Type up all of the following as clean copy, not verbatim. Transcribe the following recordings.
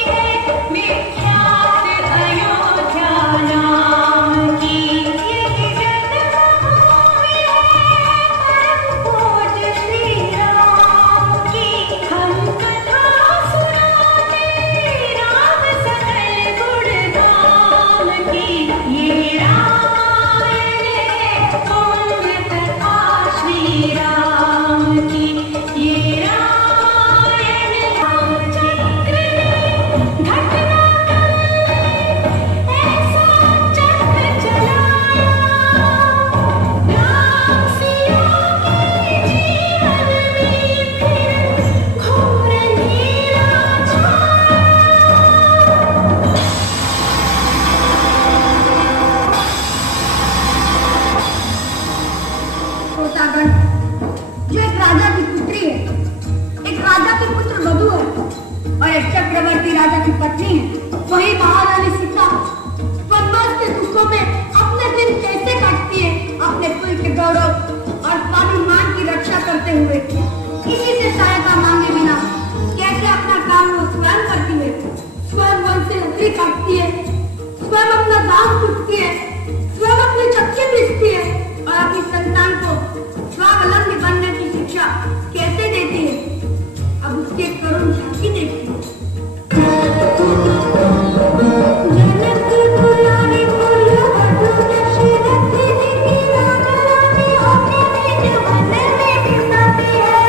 है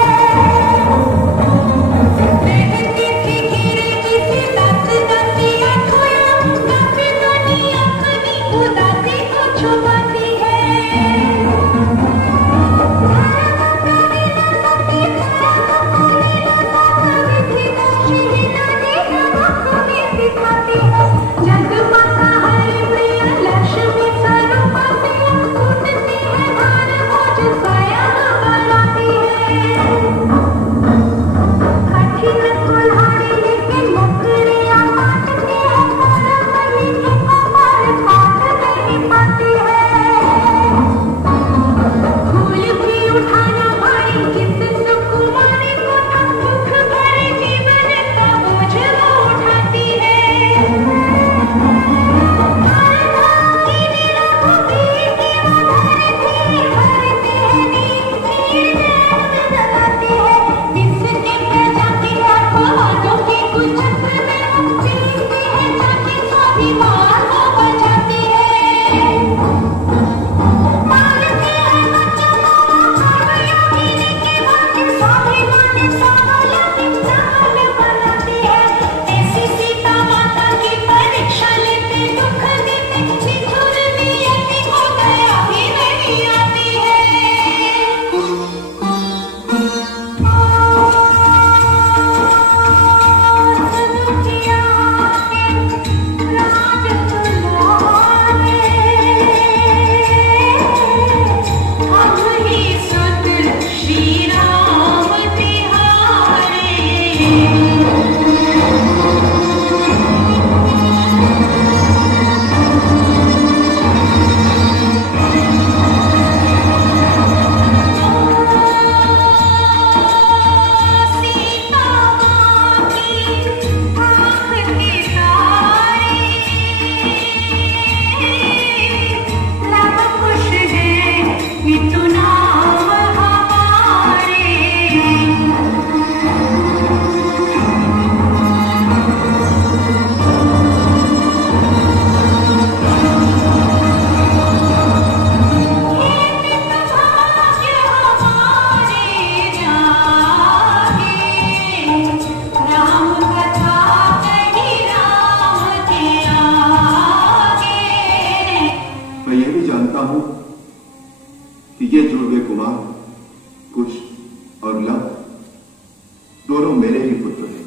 दोनों मेरे ही पुत्र हैं।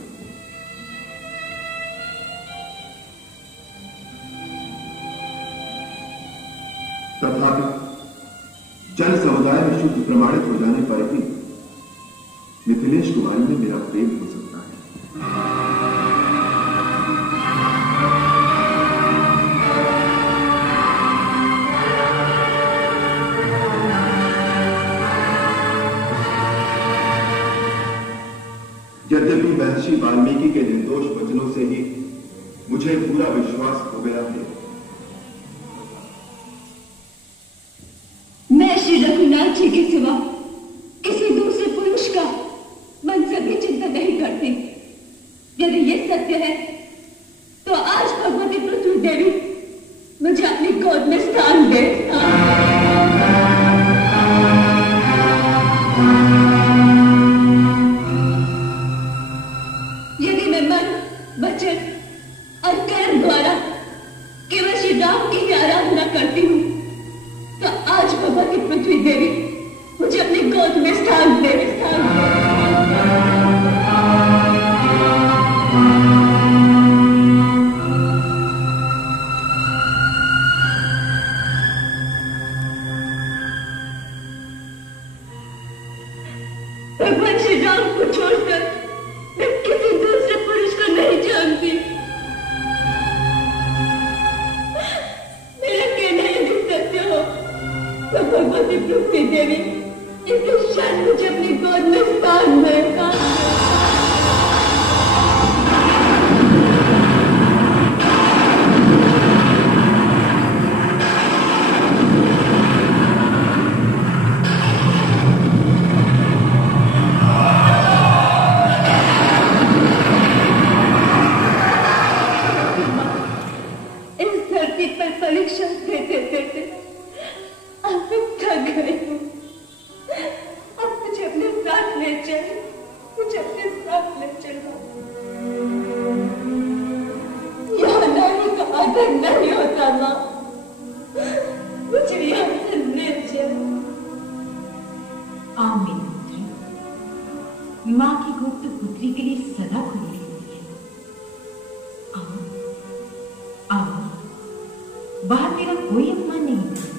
तथापि जन समुदाय में शुद्ध प्रमाणित हो जाने पर ही मिथिलेश कुमारी में मेरा प्रेम हो सकता है। यद्यपि महर्षि वाल्मीकि के निर्दोष वचनों से ही मुझे पूरा विश्वास हो गया है, मैं श्री रघुनाथ जी के सिवा किसी दूसरे पुरुष का मन से भी चिंता नहीं करती। यदि ये सत्य है तो आज भगवती पृथ्वी देवी मुझे अपनी गोद में स्थान दे। यदि मैं मन, वचन और कर्म द्वारा केवल श्री राम की ही आराधना करती हूँ तो आज भगवती पृथ्वी देवी मुझे अपनी गोद में स्थान दे। भगवान श्री राम को छोड़कर मैं किसी दूसरे पुरुष को नहीं जानती। मेरा कहना यदि सत्य हो तो भगवती पृथ्वी देवी इनके क्षण मुझे अपनी गोद में स्थान देगा। परीक्षा देते देते अब मैं थक गई हूँ। अब मुझे अपने साथ ले चल, मुझे अपने साथ ले चलो। यहाँ नारी का आदर नहीं होता माँ, मुझे यहाँ से ले चल। आओ मेरी पुत्री, माँ की गोद तो पुत्री के लिए सदा खुली रहती है। आओ आओ, बाहर मेरा कोई अपमान नहीं करेगा।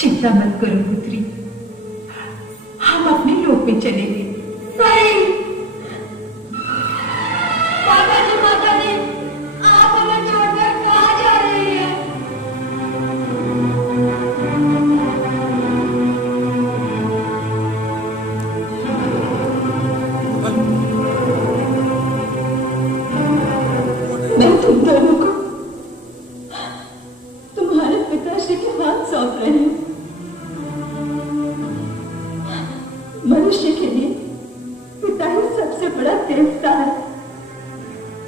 चिंता मत करो पुत्री, हम अपने लोक में चलेंगे। नहीं, माता जी, आप हमें छोड़कर कहाँ जा रही हैं? मैं तुम दोनों को तुम्हारे पिताश्री के हाथ सौंप रही हूँ। मनुष्य के लिए पिता ही सबसे बड़ा देवता है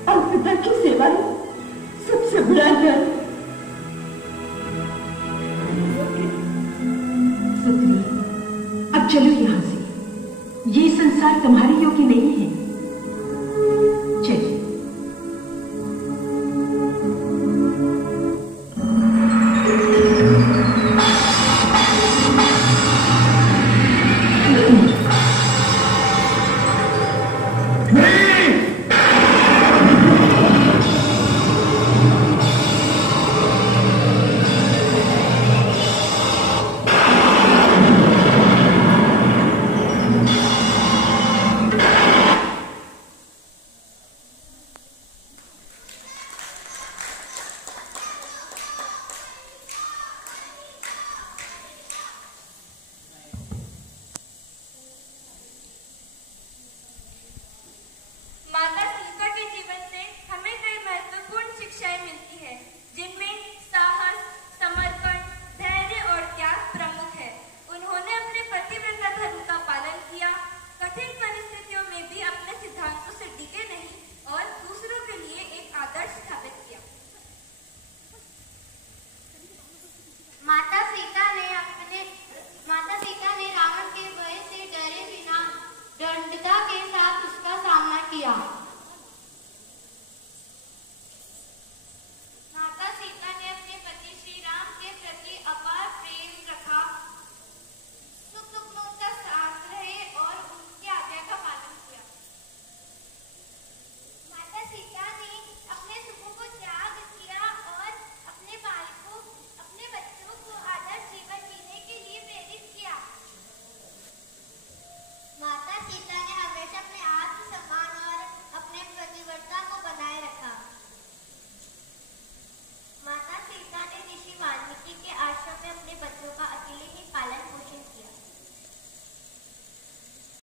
और पिता की सेवा ही सबसे बड़ा धर्म। पुत्री, अब चलो यहाँ से। ये संसार तुम्हारे योग्य